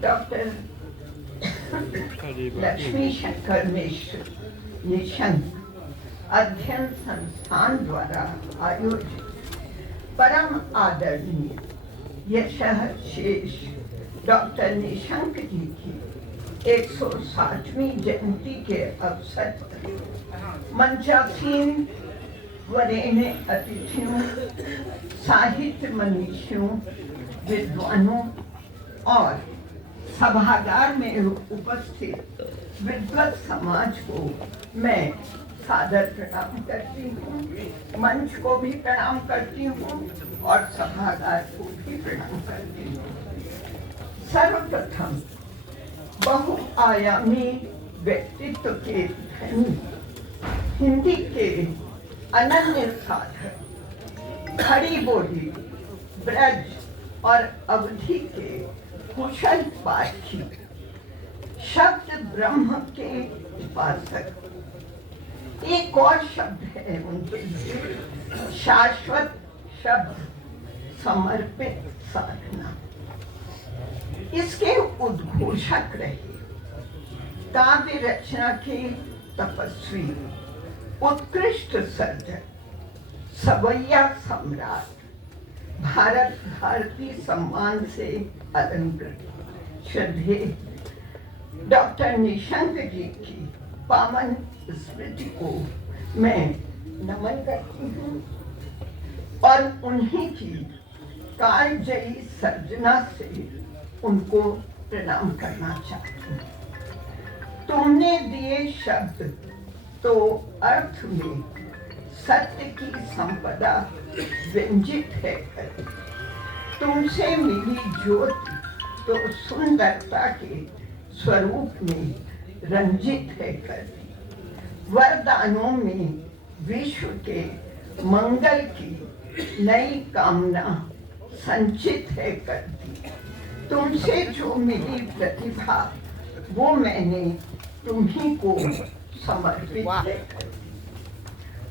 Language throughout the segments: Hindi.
डॉक्टर लक्ष्मी शंकर मिश्र निशंक अध्ययन संस्थान द्वारा आयोजित परम आदरणीय यशःशेष डॉक्टर निशंक जी की 160वीं जयंती के अवसर पर मंचासीन वरेण्य अतिथियों, साहित्य मनीषियों, विद्वानों और सभागार में उपस्थित विद्वत समाज को मैं सादर प्रणाम करती हूँ, मंच को भी प्रणाम करती हूँ और सभागार को भी प्रणाम करती हूँ। सर्वप्रथम बहुआयामी व्यक्तित्व के धनी हिंदी के अनन्य साधक, खड़ी बोली, ब्रज और अवधि के कुशल पाठी, शब्द ब्रह्म के उपासक, एक और शब्द है उनके लिए शाश्वत शब्द, समर्पित साधना, इसके उद्घोषक रहे, काव्य रचना के तपस्वी, उत्कृष्ट सर्जक, सवैया सम्राट, भारत भारती सम्मान से अलंकृत श्रद्धेय डॉक्टर निशंक जी की पावन स्मृति को मैं नमन करती हूँ और उन्हीं की कालजयी सर्जना से उनको प्रणाम करना चाहती हूँ। तुमने दिए शब्द तो अर्थ में सत्य की संपदा व्यंजित है कर, तुमसे मिली ज्योति तो सुंदरता के स्वरूप में रंजित है कर, वरदानों में विश्व के मंगल की नई कामना संचित है करती, तुमसे जो मिली प्रतिभा वो मैंने तुम्ही को समर्पित है कर।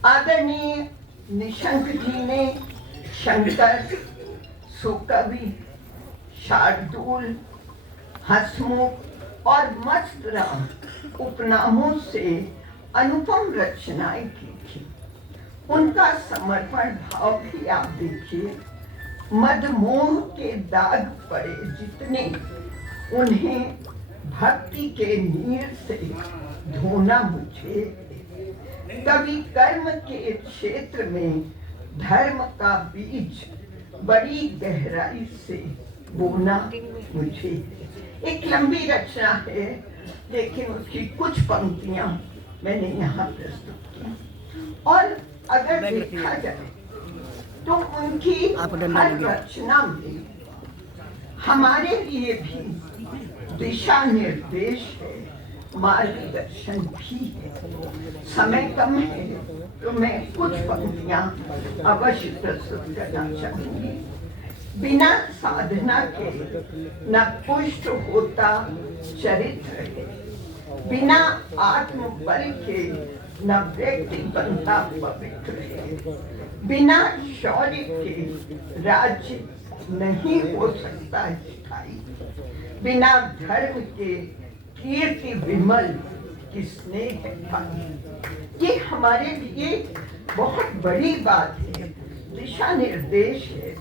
आदरणीय निशंक जी ने शंकर, सुकवि, शार्दूल, हसमुख और मस्तराम उपनामों से अनुपम रचनाएं की थी। उनका समर्पण भाव भी आप देखिए, मदमोह के दाग पड़े जितने उन्हें भक्ति के नीर से धोना मुझे, कभी कर्म के क्षेत्र में धर्म का बीज बड़ी गहराई से बोना मुझे। एक लंबी रचना है लेकिन उसकी कुछ पंक्तियां मैंने यहाँ प्रस्तुत की और अगर देखा जाए तो उनकी हर रचना में हमारे लिए भी दिशा निर्देश है, मार्गदर्शन भी है। समय कम है तो मैं कुछ पंक्तियां अवश्य प्रस्तुत करना चाहूंगी। बिना साधना के न पुष्ट होता चरित्र है, बिना आत्मबल के न व्यक्ति बनता पवित्र है, बिना शौर्य के राज्य नहीं हो सकता स्थायी, बिना धर्म के कीर्ति विमल किसने है पाई। ये हमारे लिए बहुत बड़ी बात है, दिशा निर्देश है।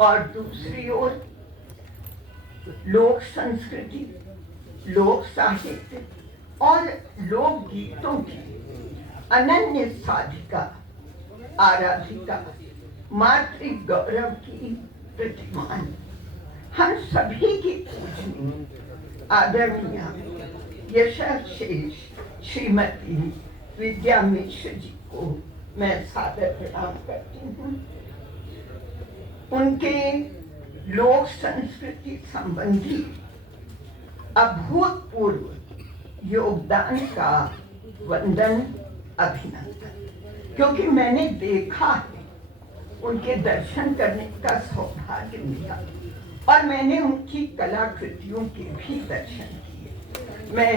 और दूसरी ओर लोक संस्कृति, लोक साहित्य और लोक गीतों की अनन्य साधिका, आराधिका, मातृ गौरव की प्रतिमान, हम सभी की पूजनीय आदरणीय यशःशेष श्रीमती विद्या मिश्र जी को मैं सादर प्रणाम करती हूँ। उनके लोक संस्कृति संबंधी अभूतपूर्व योगदान का वंदन, अभिनंदन, क्योंकि मैंने देखा है उनके दर्शन करने का सौभाग्य मिला और मैंने उनकी कलाकृतियों के भी दर्शन किए। मैं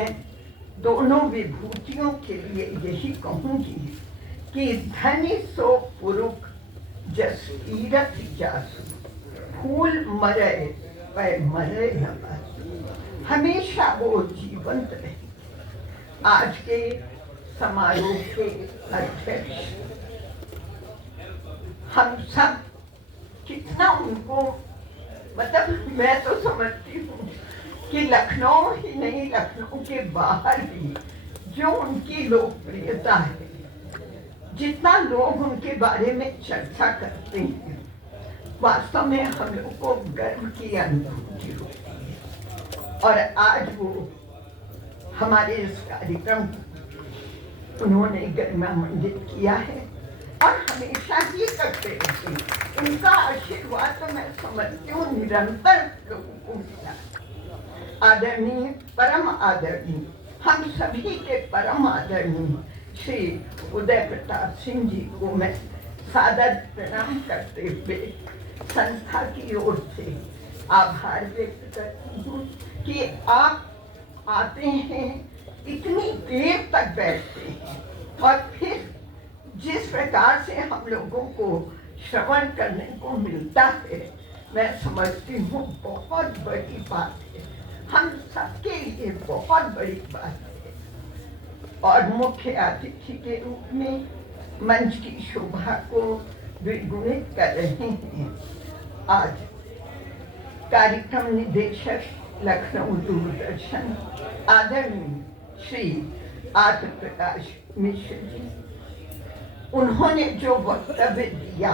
दोनों विभूतियों के लिए यही कहूंगी कि धन्य सो पुरुष जस तीरथ जासु, फूल मरे वह मरे न बासु। हमेशा वो जीवंत रहे। आज के समारोह के अध्यक्ष हम सब कितना उनको, मतलब मैं तो समझती हूँ कि लखनऊ ही नहीं, लखनऊ के बाहर भी जो उनकी लोकप्रियता है, जितना लोग उनके बारे में चर्चा करते हैं, वास्तव में हम लोग को गर्व की अनुभूति होती है। और आज वो हमारे इस कार्यक्रम उन्होंने गरिमामंडित किया है और हमेशा ही करते रहते। उनका आशीर्वाद तो मैं समझती हूँ निरंतर लोगों को मिला। आदरणीय, परम आदरणीय, हम सभी के परम आदरणीय श्री उदय प्रताप सिंह जी को मैं सादर प्रणाम करते हुए संस्था की ओर से आभार व्यक्त करती हूँ कि आप आते हैं, इतनी देर तक बैठते हैं और फिर जिस प्रकार से हम लोगों को श्रवण करने को मिलता है, मैं समझती हूँ बहुत बड़ी बात है, हम सबके लिए बहुत बड़ी बात है। और मुख्य अतिथि के रूप में मंच की शोभा को द्विगुणित कर रहे हैं आज कार्यक्रम निदेशक लखनऊ दूरदर्शन आदरणीय श्री आत्म प्रकाश मिश्र जी। उन्होंने जो वक्तव्य दिया,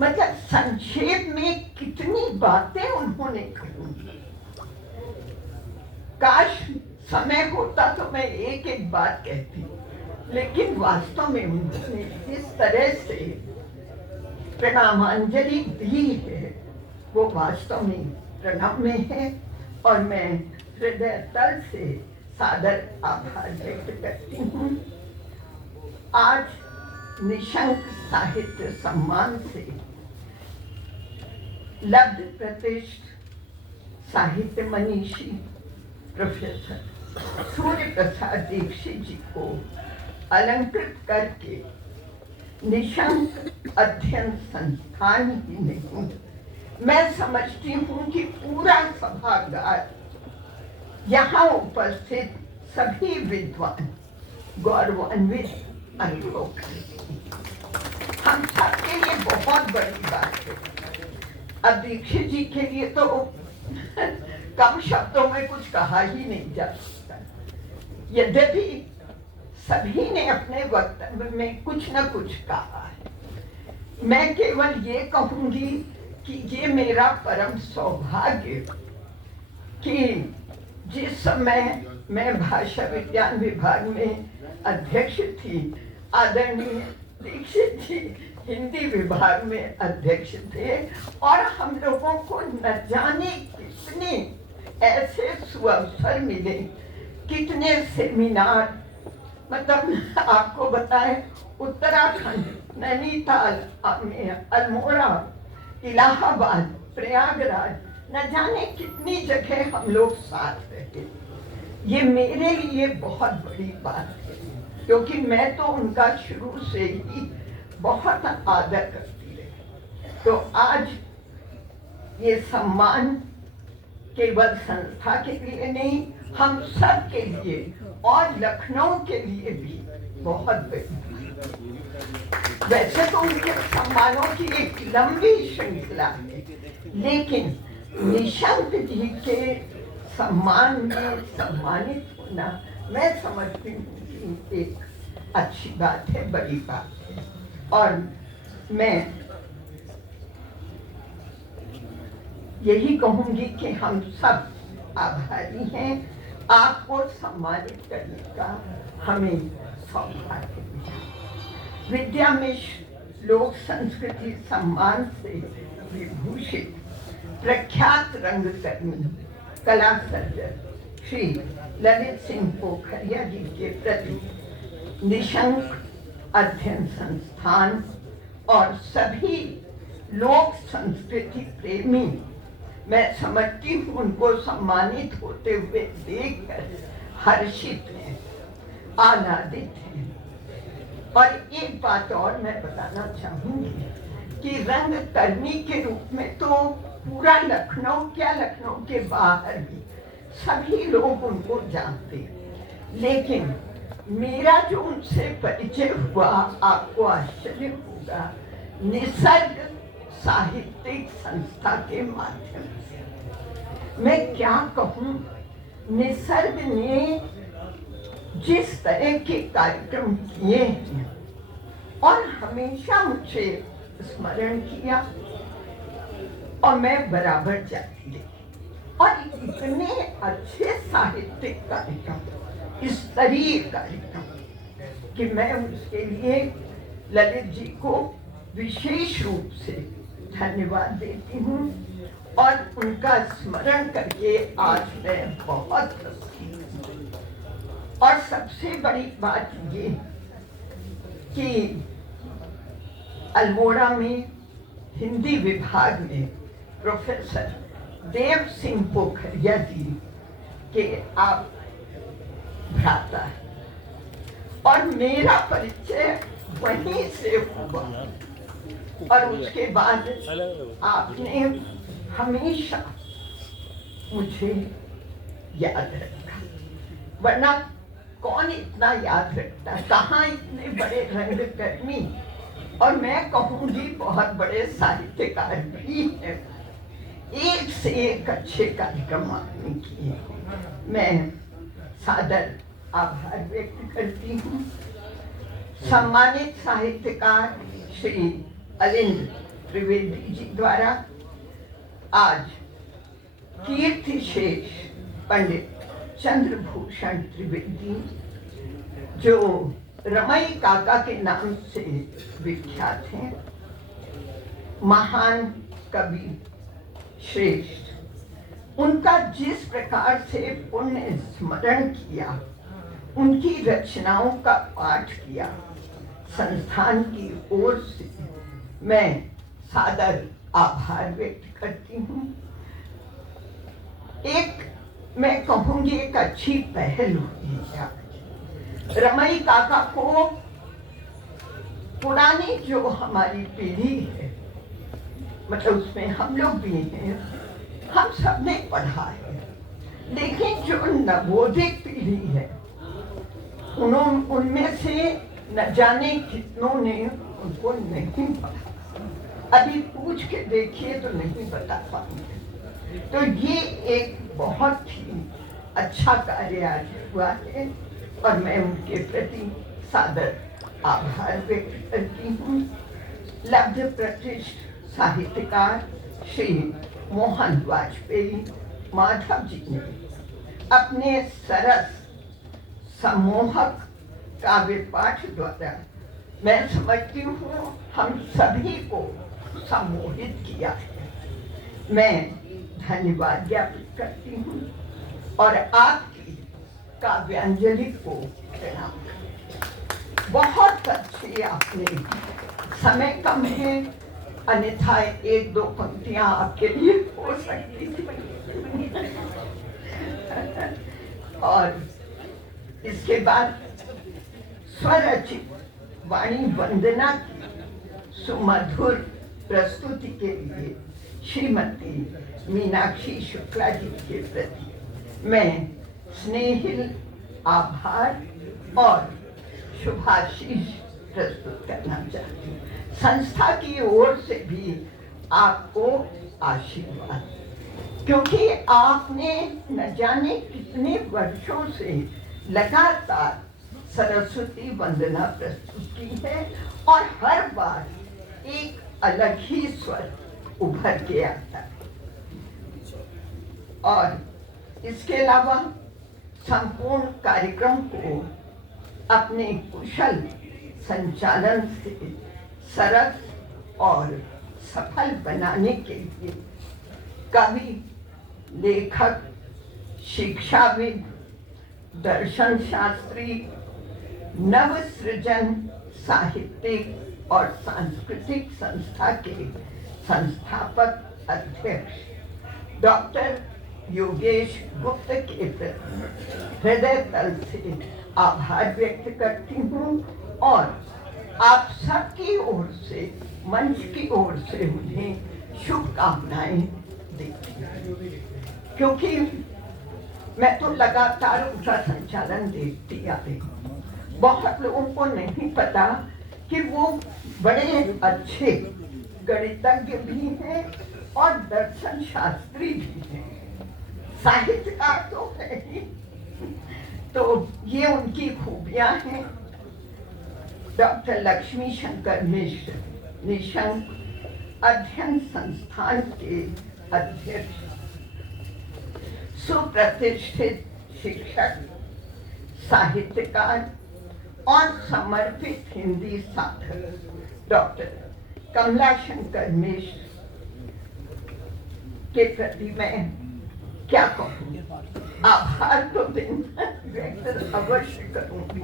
मतलब संक्षेप में कितनी बातें उन्होंने कही। काश समय होता तो मैं एक एक बात कहती, लेकिन वास्तव में उन्होंने जिस तरह से प्रणामांजलि दी है वो वास्तव में प्रणम्य है और मैं हृदय तल से सादर आभार व्यक्त करती हूँ। आज निशंक साहित्य सम्मान से लब्ध प्रतिष्ठित साहित्य मनीषी प्रोफेसर सूर्य प्रसाद दीक्षित जी को अलंकृत करके निशंक अध्ययन संस्थान ही नहीं, मैं समझती हूँ कि पूरा सभागार, यहाँ उपस्थित सभी विद्वान गौरवान्वित अनुभव करेंगे। हम सबके लिए बहुत बड़ी बात है। अब दीक्षित जी के लिए तो कम शब्दों में कुछ कहा ही नहीं जा सकता। यद्यपि सभी ने अपने वक्तव्य में कुछ न कुछ कहा है। मैं केवल ये कहूंगी कि ये मेरा परम सौभाग्य कि जिस समय मैं भाषा विज्ञान विभाग में अध्यक्ष थी, आदरणीय दीक्षित जी हिंदी विभाग में अध्यक्ष थे और हम लोगों को न जाने कितने ऐसे सुअवसर मिले, कितने सेमिनार, मतलब आपको बताएं उत्तराखंड, नैनीताल में, अल्मोड़ा, इलाहाबाद, प्रयागराज, न जाने कितनी जगह हम लोग साथ रहे। ये मेरे लिए बहुत बड़ी बात है क्योंकि मैं तो उनका शुरू से ही बहुत आदर करती रही। तो आज ये सम्मान केवल संस्था के लिए नहीं, हम सब के लिए और लखनऊ के लिए भी बहुत बड़ी बात है। वैसे तो उनके सम्मानों की एक लंबी श्रृंखला है, लेकिन निशंक जी के सम्मान में सम्मानित होना मैं समझती हूँ कि एक अच्छी बात है, बड़ी बात है। और मैं यही कहूंगी कि हम सब आभारी हैं, आपको सम्मानित करने का हमें सौभाग्य मिला। विद्या मिश्र लोक संस्कृति सम्मान से विभूषित प्रख्यात रंगकर्मी कला सर्जक श्री ललित सिंह पोखरिया जी के प्रति निशंक अध्ययन संस्थान और सभी लोक संस्कृति प्रेमी, मैं समझती हूँ, उनको सम्मानित होते हुए देखकर हर्षित हैं, आनंदित हैं। और एक बात और मैं बताना चाहूंगी कि रंगकर्मी के रूप में तो पूरा लखनऊ, क्या लखनऊ के बाहर भी सभी लोग उनको जानते हैं, लेकिन मेरा जो उनसे परिचय हुआ, आपको आश्चर्य होगा, निसर्ग साहित्यिक संस्था के माध्यम से। मैं क्या कहूँ, निसर्ग ने जिस तरह के कार्यक्रम किए हैं और हमेशा मुझे स्मरण किया, और मैं बराबर जाती रही, और इतने अच्छे साहित्यिक कार्यक्रम, स्तरीय कार्यक्रम, कि मैं उसके लिए ललित जी को विशेष रूप से धन्यवाद देती हूँ और उनका स्मरण करके आज मैं बहुत खुशी हूँ। और सबसे बड़ी बात ये कि अल्मोड़ा में हिंदी विभाग में प्रोफेसर देव सिंह पोखरिया जी के आप भ्राता हैं, और मेरा परिचय वहीं से हुआ। और उसके बाद आपने हमेशा मुझे याद रखा, वरना कौन इतना याद रखता है, कहाँ इतने बड़े रंगकर्मी, और मैं कहूँगी बहुत बड़े साहित्यकार भी हैं, एक से एक अच्छे कार्यक्रम आपने किए। मैं सादर आभार व्यक्त करती हूँ। सम्मानित साहित्यकार श्री अलिंद त्रिवेदी जी द्वारा आज कीर्तिशेष पंडित चंद्रभूषण त्रिवेदी, जो रमई काका के नाम से विख्यात हैं, महान कवि श्रेष्ठ, उनका जिस प्रकार से पुण्य स्मरण किया, उनकी रचनाओं का पाठ किया, संस्थान की ओर से मैं सादर आभार व्यक्त करती हूँ। एक मैं कहूँगी एक अच्छी पहल हुई है। रमई काका को पुरानी जो हमारी पीढ़ी है, मतलब उसमें हम लोग भी हैं, हम सब ने पढ़ा है, लेकिन जो नवोदित पीढ़ी है, उनमें से न जाने कितनों ने उनको नहीं पढ़ा। अभी पूछ के देखिए तो नहीं बता पाएंगे। तो ये एक बहुत ही अच्छा कार्य आज हुआ है, और मैं उनके प्रति सादर आभार व्यक्त करती हूँ। लब्ध प्रतिष्ठ साहित्यकार श्री मोहन वाजपेयी माधव जी ने अपने सरस सम्मोहक काव्य पाठ द्वारा, मैं समझती हूँ, हम सभी को सम्मोहित किया है। मैं धन्यवाद ज्ञापित करती हूँ और आपकी काव्यांजलि को प्रणाम। बहुत अच्छी आपने, समय कम है, अन्यथा एक दो पंक्तियां आपके लिए हो सकती थी। और इसके बाद स्वरचित वाणी वंदना की सुमधुर प्रस्तुति के लिए श्रीमती मीनाक्षी शुक्ला जी के प्रति मैं स्नेहिल आभार और शुभाशीष प्रस्तुत करना चाहती हूँ। संस्था की ओर से भी आपको आशीर्वाद, क्योंकि आपने न जाने कितने वर्षों से लगातार सरस्वती वंदना प्रस्तुत की है, और हर बार एक अलग ही स्वर उभर के आता है। और इसके अलावा संपूर्ण कार्यक्रम को अपने कुशल संचालन से सरस और सफल बनाने के लिए कवि, लेखक, शिक्षाविद, दर्शन शास्त्री, नव सृजन, साहित्यिक और सांस्कृतिक संस्था के संस्थापक अध्यक्ष डॉक्टर योगेश गुप्त के प्रति हृदय तल से आभार व्यक्त करती हूँ और आप सबकी ओर से, मंच की ओर से उन्हें शुभकामनाएं देती हूँ, क्योंकि मैं तो लगातार उनका संचालन देखती आ रही हूँ। बहुत लोगों को नहीं पता कि वो बड़े अच्छे गणितज्ञ भी हैं और दर्शन शास्त्री भी हैं, साहित्यकार तो है ही। तो ये उनकी खूबियां हैं। डॉक्टर लक्ष्मी शंकर मिश्र निशंक अध्ययन संस्थान के अध्यक्ष, सुप्रतिष्ठित शिक्षक, साहित्यकार और समर्पित हिंदी साधक डॉक्टर कमला शंकर मिश्र के प्रति मैं क्या कहूँ, आभार तो व्यक्त अवश्य करूंगी।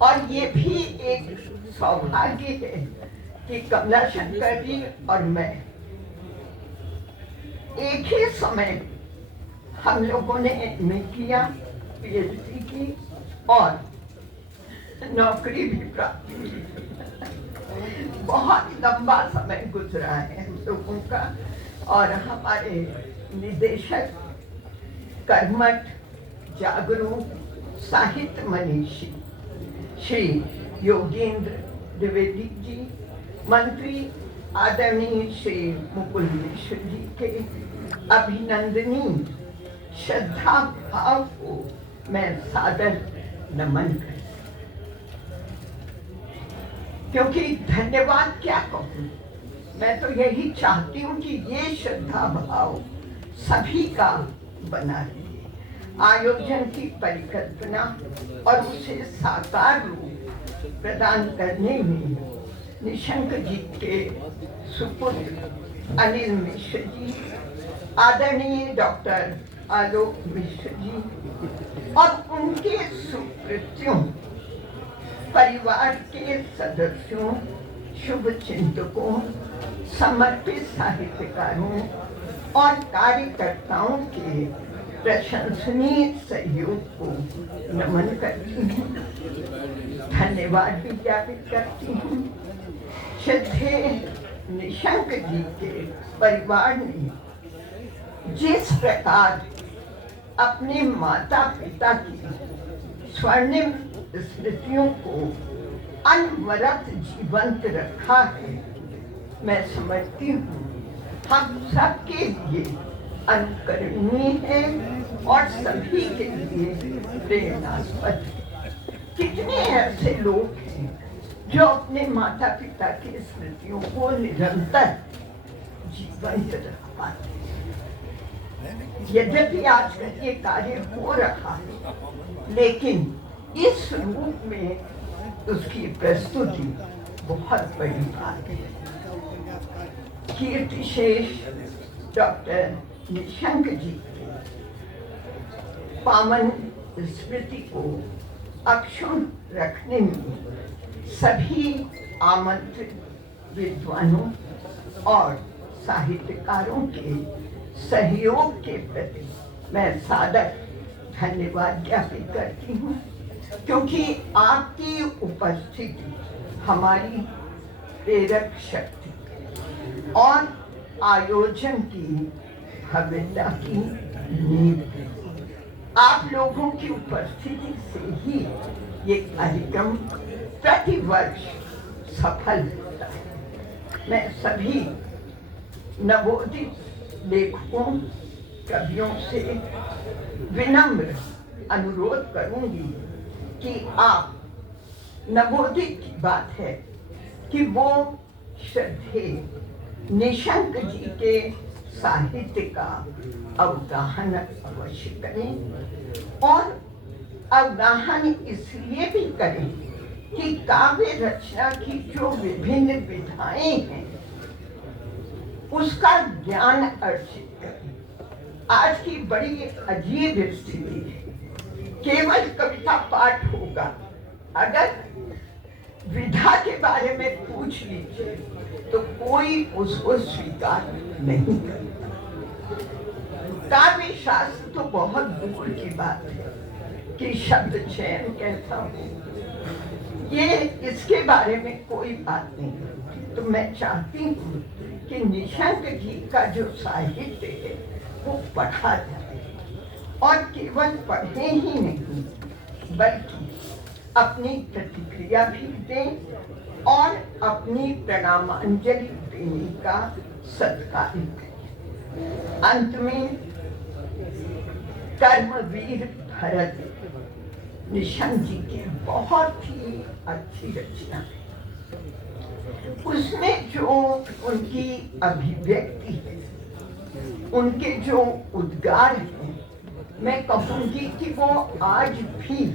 और ये भी एक सौभाग्य है कि कमला शंकर जी और मैं एक ही समय हम लोगों ने एमए किया, पीएचडी की और नौकरी भी प्राप्त की। बहुत लंबा समय गुजरा है हम लोगों का। और हमारे निदेशक, कर्मठ, जागरूक साहित्य मनीषी श्री योगेंद्र द्विवेदी जी, मंत्री आदरणीय श्री मुकुल मिश्र जी के अभिनंदनीय श्रद्धा भाव को मैं सादर नमन करती, क्योंकि धन्यवाद क्या कहूँ, मैं तो यही चाहती हूँ कि ये श्रद्धा भाव सभी का बना रहे। आयोजन की परिकल्पना और उसे साकार रूप प्रदान करने में निशंक जी के सुपुत्र अनिल मिश्र जी, आदरणीय डॉक्टर आलोक मिश्र जी और उनके सुकृत्यों, परिवार के सदस्यों, शुभ चिंतकों, समर्पित साहित्यकारों और कार्यकर्ताओं के प्रशंसनीय सहयोग को नमन करती हूँ, धन्यवाद भी ज्ञापित करती हूँ। श्रद्धेय निशंक जी के परिवार ने जिस प्रकार अपने माता पिता की स्वर्णिम स्मृतियों को अनवरत जीवंत रखा है, मैं समझती हूँ हम सबके लिए अनुकरणीय है और सभी के लिए प्रेरणास्पद है। कितने ऐसे लोग हैं जो अपने माता पिता की स्मृतियों को निरंतर जीवंत रख पाते हैं। यद्यपि आजकल ये कार्य हो रहा है, लेकिन इस रूप में उसकी प्रस्तुति बहुत बड़ी बात है। कीर्तिशेष डॉक्टर निशंक जी पावन स्मृति को अक्षुण्ण रखने में सभी आमंत्रित विद्वानों और साहित्यकारों के सहयोग के प्रति मैं सादर धन्यवाद ज्ञापित करती हूँ, क्योंकि आपकी उपस्थिति हमारी प्रेरक शक्ति और आयोजन की भव्यता की नींव है। आप लोगों की उपस्थिति से ही ये कार्यक्रम प्रतिवर्ष सफल होता है। मैं सभी नवोदित लेखकों, कवियों से विनम्र अनुरोध करूंगी कि आप, नवोदित की बात है कि वो श्रद्धेय निशंक जी के साहित्य का अवगाहन अवश्य करें, और अवगाहन इसलिए भी करें कि काव्य रचना की जो विभिन्न विधाएं हैं उसका ज्ञान अर्जित करें। आज की बड़ी अजीब स्थिति है, केवल कविता पाठ होगा। अगर विधा के बारे में पूछ लीजिए तो कोई उसको स्वीकार नहीं करता। काव्य शास्त्र तो बहुत दूर की बात है कि शब्द चयन कैसा हो, ये इसके बारे में कोई बात नहीं। तो मैं चाहती हूँ कि निशंक जी का जो साहित्य है वो पढ़ा जाए, और केवल पढ़े ही नहीं बल्कि अपनी प्रतिक्रिया भी दें और अपनी प्रणामांजलि देने का सत्कार करें। अंत में कर्मवीर भरत निशंक जी की बहुत ही अच्छी रचना है। उसमें जो उनकी अभिव्यक्ति है, उनके जो उद्गार हैं, मैं कहूँगी कि वो आज भी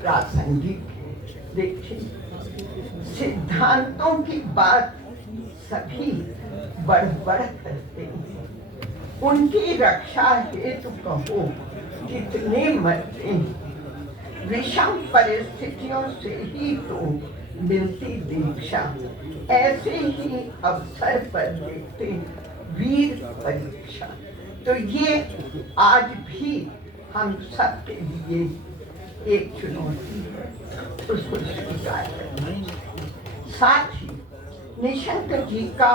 प्रासंगिक है। देखिए, सिद्धांतों की बात सभी बढ़ करते हैं, उनकी रक्षा हेतु कहो कितने मरते हैं, विषम परिस्थितियों से ही तो मिलती दीक्षा, ऐसे ही अवसर पर देखते वीर परीक्षा। तो ये आज भी हम सब के लिए एक चुनौती है, उसको स्वीकार करना। साथ ही निशंक जी का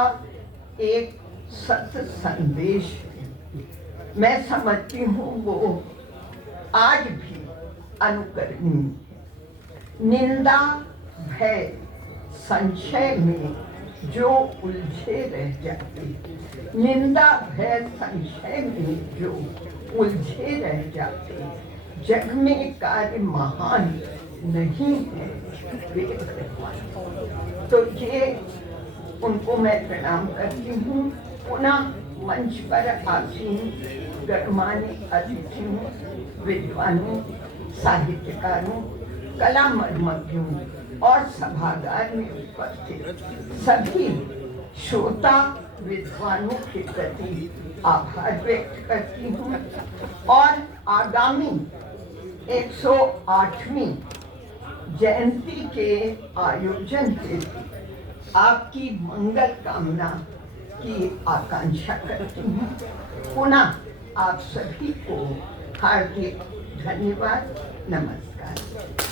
एक सत्य संदेश है, मैं समझती हूँ वो आज भी अनुकरणीय है। निंदा भय संशय में जो उलझे रह जाते, निंदा भय संशय में जो उलझे रह जाते, जग में कार्य महान नहीं है वे भगवान। तो ये उनको मैं प्रणाम करती हूँ। पुनः मंच पर आसीन गणमान्य अतिथियों, विद्वानों, साहित्यकारों, कला मर्मज्ञों और सभागार में उपस्थित सभी श्रोता विद्वानों के प्रति आभार व्यक्त करती हूँ और आगामी 108वीं जयंती के आयोजन के आपकी मंगल कामना की आकांक्षा करती हूँ। पुनः आप सभी को हार्दिक धन्यवाद, नमस्कार।